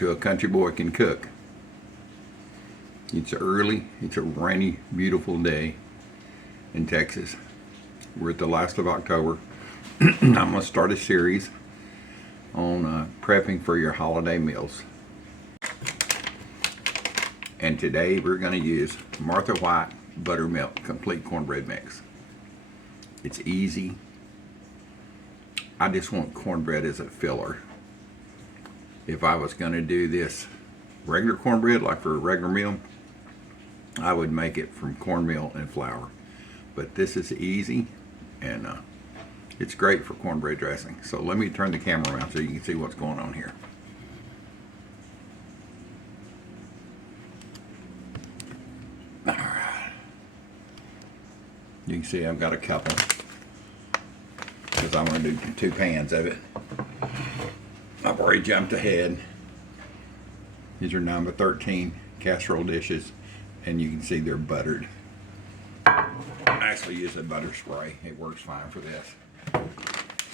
to A Country Boy Can Cook. It's early, it's a rainy, beautiful day in Texas. We're at the last of October. I'm going to start a series on prepping for your holiday meals. And today we're going to use Martha White Buttermilk Complete Cornbread Mix. It's easy. I just want cornbread as a filler. If I was going to do this regular cornbread, like for a regular meal, I would make it from cornmeal and flour. But this is easy, and it's great for cornbread dressing. So let me turn the camera around so you can see what's going on here. All right. You can see I've got a couple, because I'm going to do 2 pans of it. I've already jumped ahead. These are 9x13 casserole dishes, and you can see they're buttered. I actually use a butter spray. It works fine for this.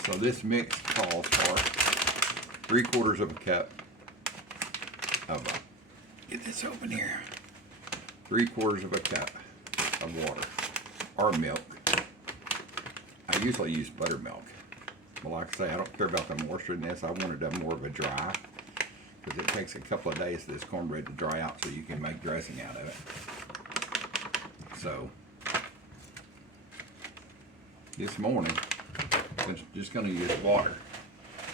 So this mix calls for 3/4 of a cup of, get this open here, 3/4 of a cup of water or milk. I usually use buttermilk. But like I say, I don't care about the moisture in this. I want it done more of a dry, because it takes a couple of days for this cornbread to dry out so you can make dressing out of it. So this morning, I'm just going to use water.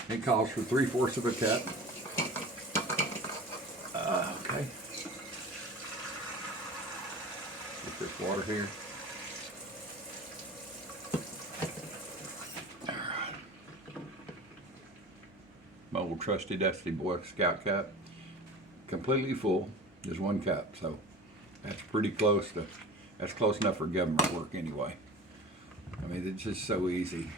It calls for 3/4 of a cup. Okay. Get this water here. My old trusty dusty Boy Scout cup, completely full. There's 1 cup, so that's pretty close to, that's close enough for government work anyway. I mean, it's just so easy.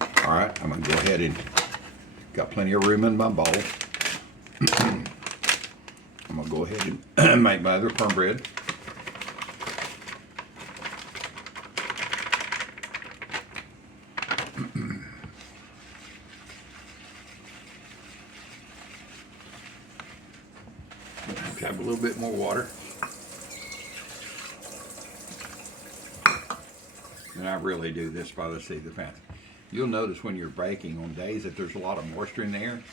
All right, I'm gonna go ahead and got plenty of room in my bowl. I'm gonna go ahead and make my other cornbread. Have a little bit more water. And I really do this by the seat of the pants. You'll notice when you're baking on days that there's a lot of moisture in there,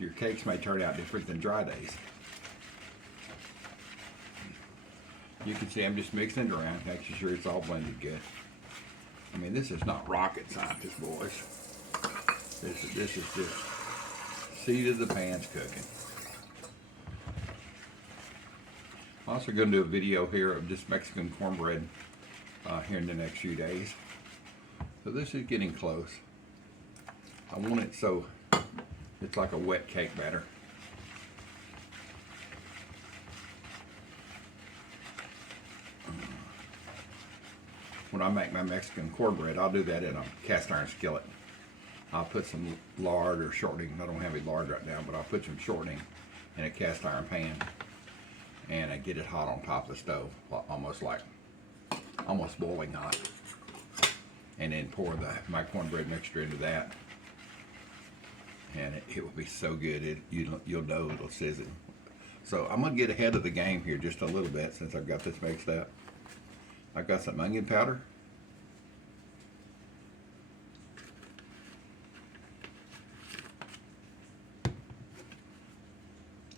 your cakes may turn out different than dry days. You can see I'm just mixing it around, making sure it's all blended good. I mean, this is not rocket science, boys. This is just seat of the pants cooking. I'm also going to do a video here of just Mexican cornbread here in the next few days. So this is getting close. I want it so it's like a wet cake batter. When I make my Mexican cornbread, I'll do that in a cast iron skillet. I'll put some lard or shortening. I don't have any lard right now, but I'll put some shortening in a cast iron pan. And I get it hot on top of the stove, almost boiling hot. And then pour my cornbread mixture into that. And it will be so good, you'll know it'll sizzle. So I'm gonna get ahead of the game here just a little bit since I've got this mixed up. I've got some onion powder.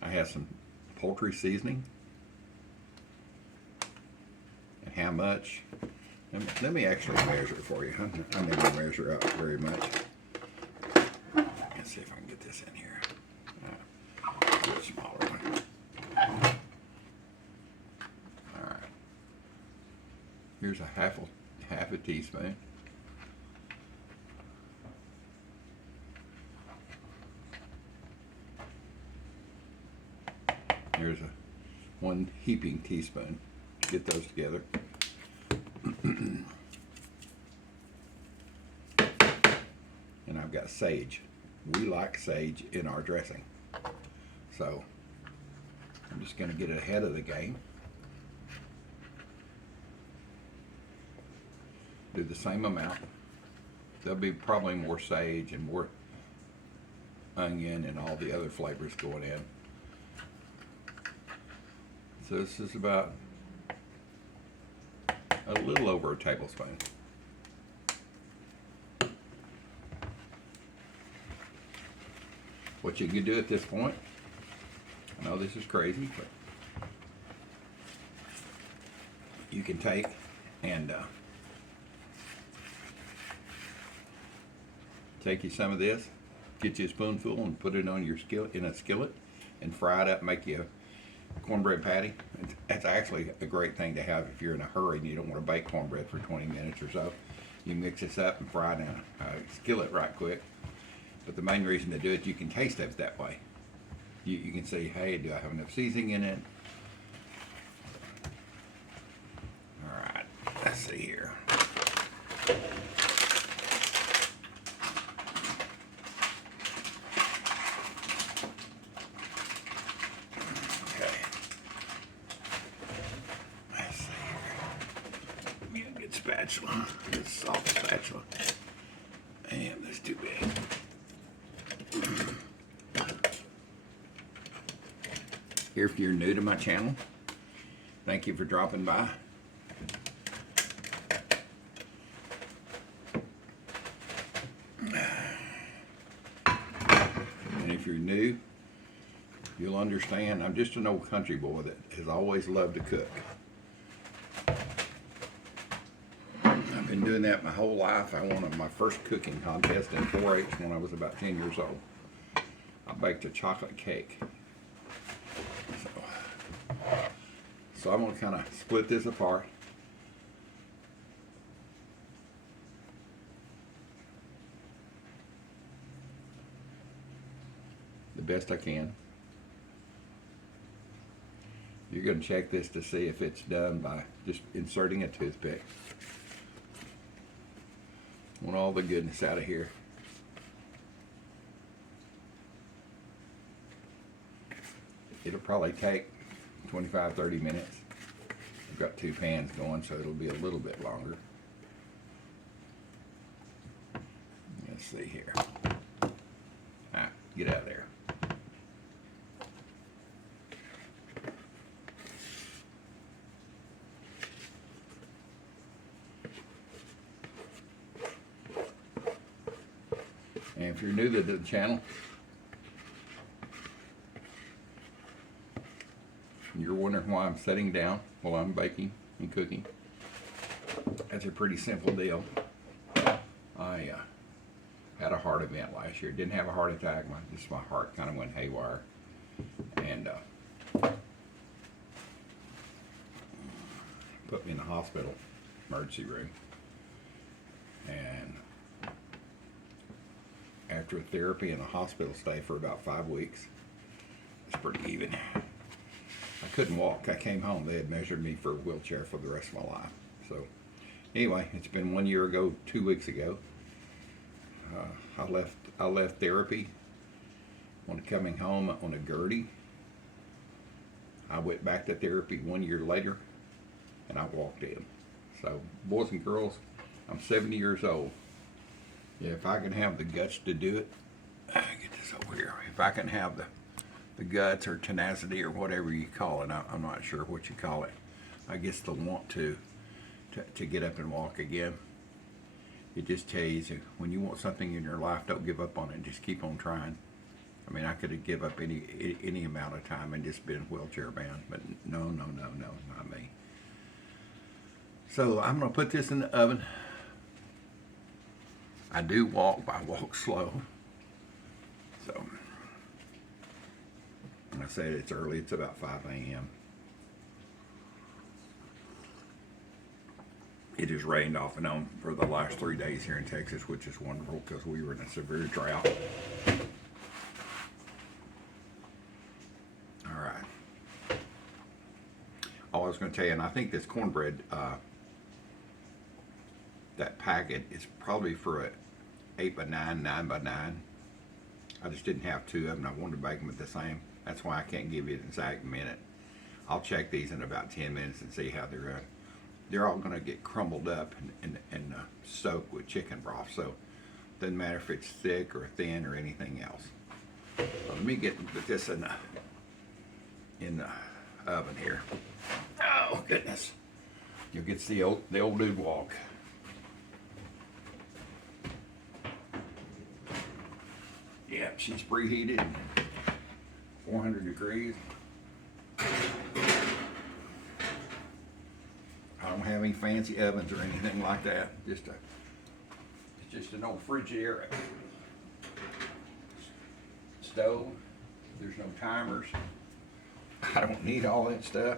I have some poultry seasoning. And how much? Let me actually measure it for you. I never measure out very much. Let's see if I can get this in here. Do a smaller one. All right. Here's a half a teaspoon. Here's a 1 heaping teaspoon. Get those together. And I've got sage. We like sage in our dressing. So I'm just going to get ahead of the game. Do the same amount. There'll be probably more sage and more onion and all the other flavors going in. So this is about a little over a tablespoon. What you can do at this point, I know this is crazy, but you can take and take you some of this, get you a spoonful and put it on your skillet, in a skillet, and fry it up, make you a cornbread patty. That's actually a great thing to have if you're in a hurry and you don't want to bake cornbread for 20 minutes or so. You mix this up and fry it in a skillet right quick. But the main reason to do it, you can taste it that way. You can say, hey, do I have enough seasoning in it? All right, let's see here. Okay. Let's see here. Give me a good spatula, good soft spatula. Damn, that's too big. If you're new to my channel, thank you for dropping by. And if you're new, you'll understand I'm just an old country boy that has always loved to cook. I've been doing that my whole life. I won my first cooking contest in 4-H when I was about 10 years old. I baked a chocolate cake. So I'm going to kind of split this apart. The best I can. You're going to check this to see if it's done by just inserting a toothpick. Want all the goodness out of here. It'll probably take 25-30 minutes. I've got 2 pans going, so it'll be a little bit longer. Let's see here. Alright, get out of there. And if you're new to the channel, you're wondering why I'm sitting down while I'm baking and cooking. That's a pretty simple deal. I had a heart event last year. Didn't have a heart attack. Just my heart kind of went haywire. And put me in the hospital emergency room. And after a therapy and a hospital stay for about 5 weeks, it's pretty even. I couldn't walk. I came home. They had measured me for a wheelchair for the rest of my life. So anyway, it's been 1 year ago, 2 weeks ago. I left therapy. When coming home on a gurney, I went back to therapy 1 year later, and I walked in. So boys and girls, I'm 70 years old. Yeah, if I can have the guts to do it, get this over here. If I can have the guts or tenacity or whatever you call it, I'm not sure what you call it. I guess the want to get up and walk again. It just tells you when you want something in your life, don't give up on it. Just keep on trying. I mean, I could have give up any amount of time and just been wheelchair bound, but no, not me. So I'm gonna put this in the oven. I do walk, but I walk slow. So, I said it's early, it's about 5 a.m. It has rained off and on for the last 3 days here in Texas, which is wonderful because we were in a severe drought. All right. All I was going to tell you, and I think this cornbread, that packet is probably for a 8x9, 9x9. I just didn't have 2 of them. I wanted to bake them at the same. That's why I can't give you an exact minute. I'll check these in about 10 minutes and see how they're going. They're all going to get crumbled up and soaked with chicken broth. So it doesn't matter if it's thick or thin or anything else. Let me put this in the oven here. Oh goodness. You'll get the old dude walk. Yeah, she's preheated, 400 degrees. I don't have any fancy ovens or anything like that. It's just an old Frigidaire stove. There's no timers. I don't need all that stuff.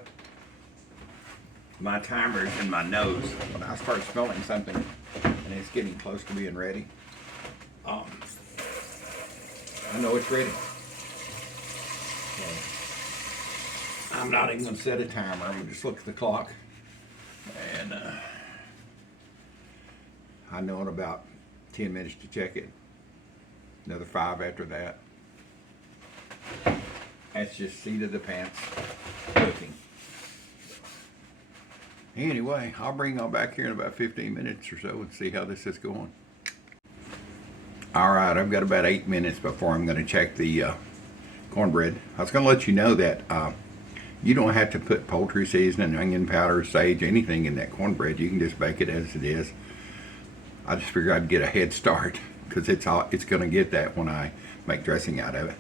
My timer is in my nose. When I start smelling something and it's getting close to being ready, I know it's ready. So I'm not even going to set a timer. I'm going to just look at the clock, and I know in about 10 minutes to check it. Another 5 after that. That's just seat of the pants cooking. Anyway, I'll bring y'all back here in about 15 minutes or so and see how this is going. Alright, I've got about 8 minutes before I'm going to check the cornbread. I was going to let you know that you don't have to put poultry seasoning, onion powder, sage, anything in that cornbread. You can just bake it as it is. I just figured I'd get a head start because it's going to get that when I make dressing out of it.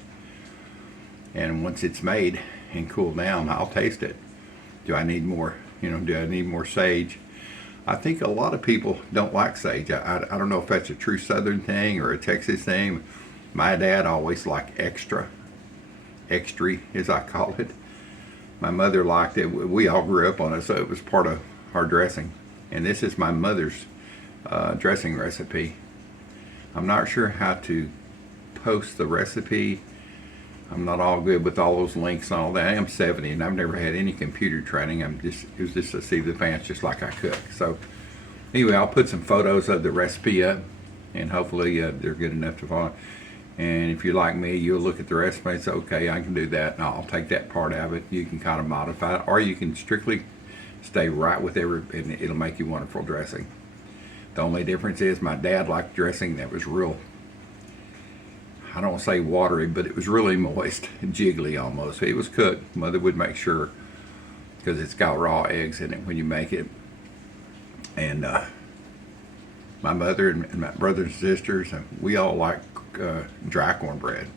And once it's made and cooled down, I'll taste it. Do I need more? Do I need more sage? I think a lot of people don't like sage. I don't know if that's a true Southern thing or a Texas thing. My dad always liked extra as I call it. My mother liked it. We all grew up on it, so it was part of our dressing. And this is my mother's dressing recipe. I'm not sure how to post the recipe. I'm not all good with all those links and all that. I am 70 and I've never had any computer training. It was just a seat of the pants, just like I cook. So anyway, I'll put some photos of the recipe up, and hopefully they're good enough to follow. And if you're like me, you'll look at the recipe and say, okay, I can do that, and I'll take that part of it. You can kind of modify it, or you can strictly stay right with and it'll make you wonderful dressing. The only difference is my dad liked dressing that was real, I don't say watery, but it was really moist and jiggly almost. It was cooked. Mother would make sure, because it's got raw eggs in it when you make it. And my mother and my brothers and sisters, we all like dry cornbread.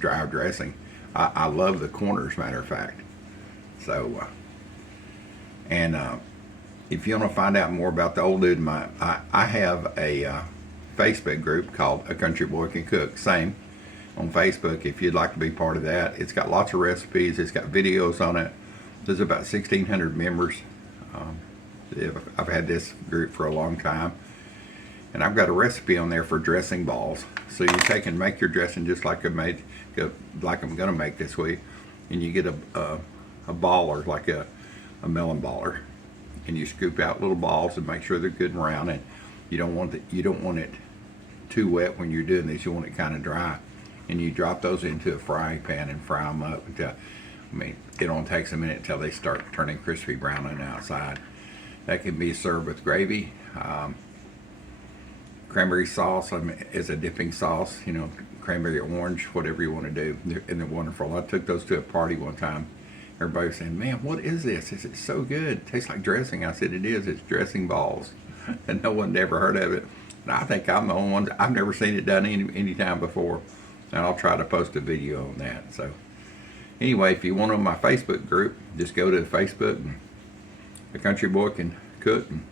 Dry dressing. I love the corners, as a matter of fact. So, if you want to find out more about the old dude, I have a Facebook group called A Country Boy Can Cook. Same on Facebook if you'd like to be part of that. It's got lots of recipes. It's got videos on it. There's about 1,600 members. I've had this group for a long time, and I've got a recipe on there for dressing balls. So you take and make your dressing just like I'm going to make this week, and you get a baller, like a melon baller, and you scoop out little balls and make sure they're good and round. And you don't want it too wet when you're doing this. You want it kind of dry, and you drop those into a frying pan and fry them up until, it only takes a minute until they start turning crispy brown on the outside. That can be served with gravy, cranberry sauce as a dipping sauce, cranberry or orange, whatever you want to do, and they're wonderful. I took those to a party one time. Everybody was saying, man, what is this? Is it so good? It tastes like dressing. I said, it is. It's dressing balls. And no one had ever heard of it. And I think I'm the only one. I've never seen it done any time before. And I'll try to post a video on that. So anyway, if you want on my Facebook group, just go to Facebook, and A Country Boy Can Cook, and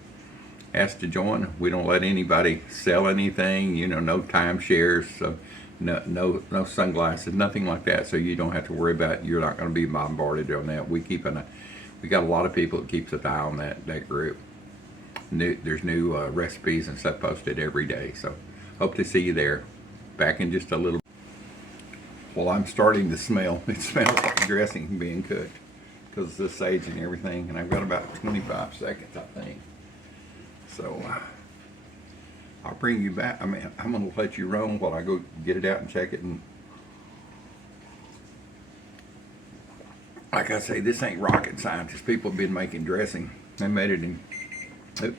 ask to join. We don't let anybody sell anything, no timeshares, so no sunglasses, nothing like that. So you don't have to worry about, you're not going to be bombarded on that. We got a lot of people that keeps an eye on that group. There's new recipes and stuff posted every day, so hope to see you there. Back in just a little. Well, I'm starting to smell. It smells like dressing being cooked because of the sage and everything, and I've got about 25 seconds, I think. So I'll bring you back. I'm going to let you roam while I go get it out and check it. And like I say, this ain't rocket science. People have been making dressing. They made it in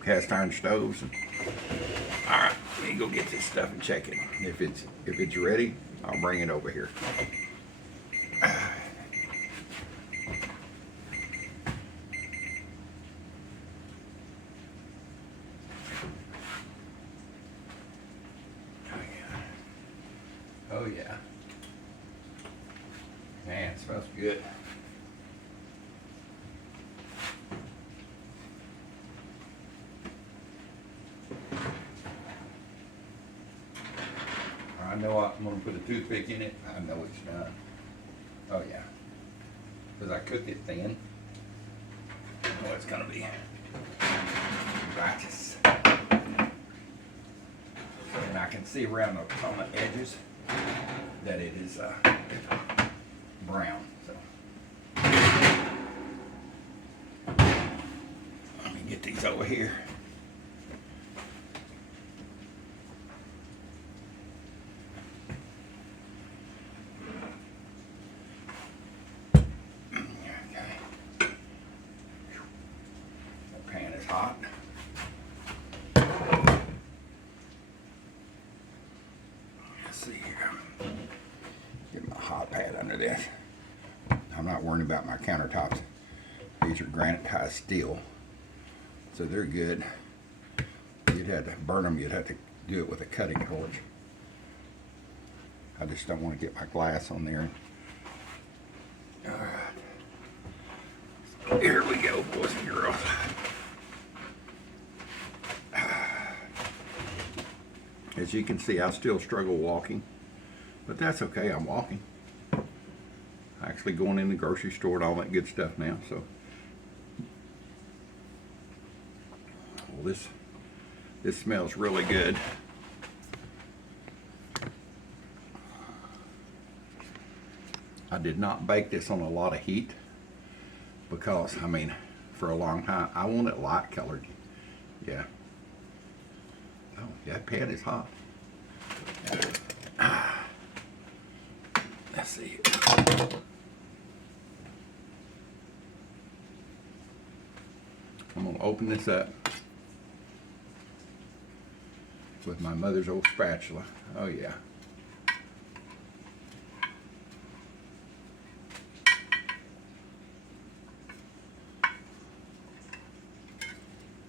cast iron stoves. All right, let me go get this stuff and check it. If it's ready, I'll bring it over here. Oh yeah. Man, it smells good. I know I'm going to put a toothpick in it. I know it's done. Oh yeah. Because I cooked it thin. I know it's going to be righteous. And I can see around on the edges that it is brown. So let me get these over here. Hot. Let's see here. Get my hot pad under this. I'm not worrying about my countertops. These are granitized steel, so they're good. You'd have to burn them. You'd have to do it with a cutting torch. I just don't want to get my glass on there. All right. Here we go, boys and girls. As you can see, I still struggle walking, but that's okay. I'm walking. Actually going in the grocery store and all that good stuff now. So, well, this smells really good. I did not bake this on a lot of heat because, I mean, for a long time, I want it light colored. Yeah. Oh, yeah, that pan is hot. Let's see. I'm going to open this up with my mother's old spatula. Oh, yeah.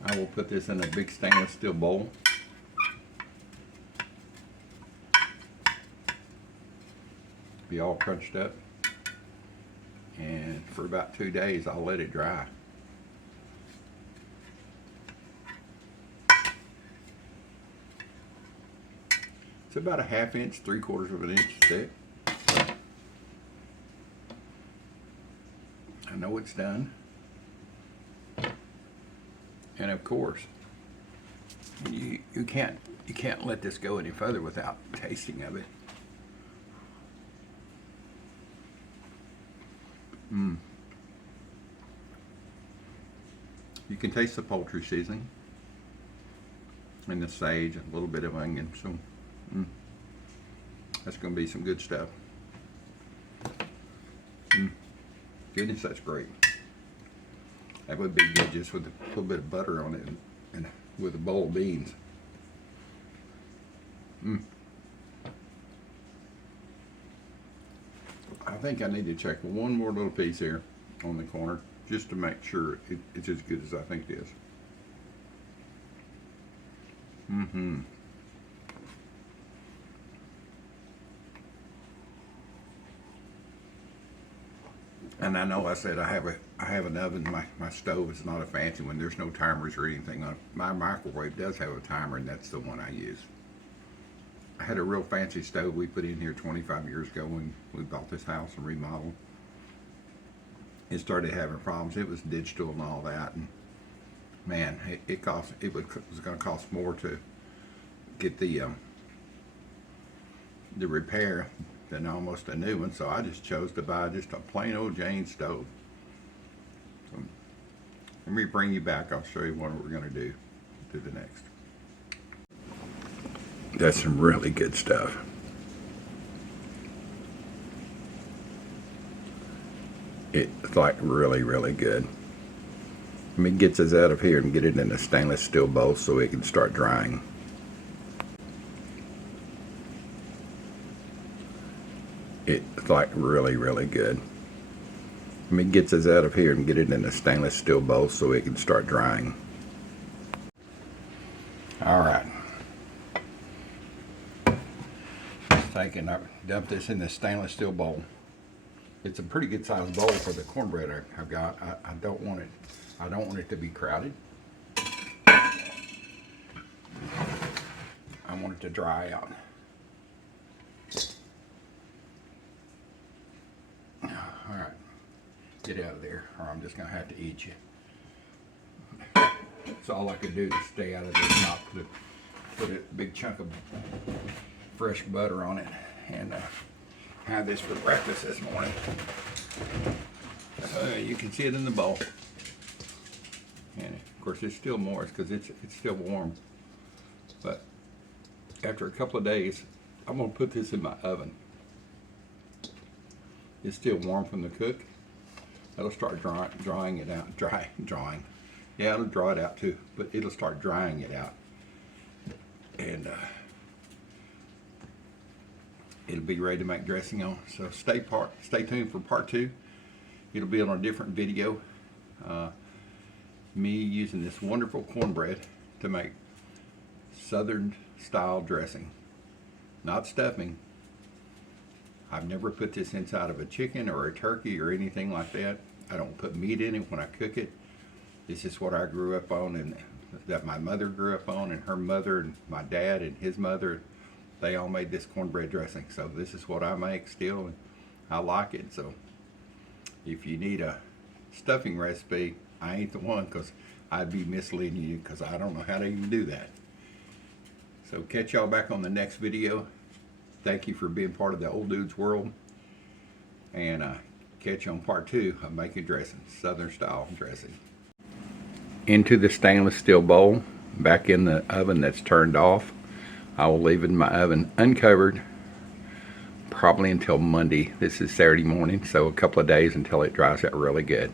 I will put this in a big stainless steel bowl. Be all crunched up, and for about 2 days I'll let it dry. It's about a 1/2 inch, 3/4 of an inch thick. I know it's done, and of course you can't let this go any further without tasting of it. You can taste the poultry seasoning and the sage and a little bit of onion. So that's going to be some good stuff. Goodness, that's great. That would be good just with a little bit of butter on it and with a bowl of beans. I think I need to check one more little piece here on the corner just to make sure it's as good as I think it is. And I know I said I have an oven. My stove is not a fancy one. There's no timers or anything on it. My microwave does have a timer, and that's the one I use. I had a real fancy stove we put in here 25 years ago when we bought this house and remodeled. It started having problems. It was digital and all that, and man, it was going to cost more to get the repair than almost a new one. So I just chose to buy just a plain old Jane stove. So let me bring you back. I'll show you what we're going to do to the next. That's some really good stuff. It's like really, really good. Let me get this out of here and get it in a stainless steel bowl so it can start drying. It's like really, really good. Let me get this out of here and get it in a stainless steel bowl so it can start drying. All right. I dump this in this stainless steel bowl. It's a pretty good sized bowl for the cornbread I've got. I don't want it to be crowded. I want it to dry out. All right, get out of there, or I'm just gonna have to eat you. So all I could do is stay out of this, not put a big chunk of fresh butter on it, and have this for breakfast this morning. You can see it in the bowl, and of course it's still moist because it's still warm. But after a couple of days, I'm gonna put this in my oven. It's still warm from the cook. That'll start drying it out. Drying. Yeah, it'll dry it out too, but it'll start drying it out, and it'll be ready to make dressing on. So stay tuned for part 2. It'll be on a different video. Me using this wonderful cornbread to make Southern style dressing, not stuffing. I've never put this inside of a chicken or a turkey or anything like that. I don't put meat in it when I cook it. This is what I grew up on, and that my mother grew up on, and her mother, and my dad and his mother. They all made this cornbread dressing, so this is what I make still, and I like it. So if you need a stuffing recipe, I ain't the one, because I'd be misleading you, because I don't know how to even do that. So catch y'all back on the next video. Thank you for being part of the old dude's world, and catch you on part 2 of making dressing, Southern style dressing. Into the stainless steel bowl, back in the oven that's turned off. I will leave it in my oven uncovered probably until Monday. This is Saturday morning, so a couple of days until it dries out really good.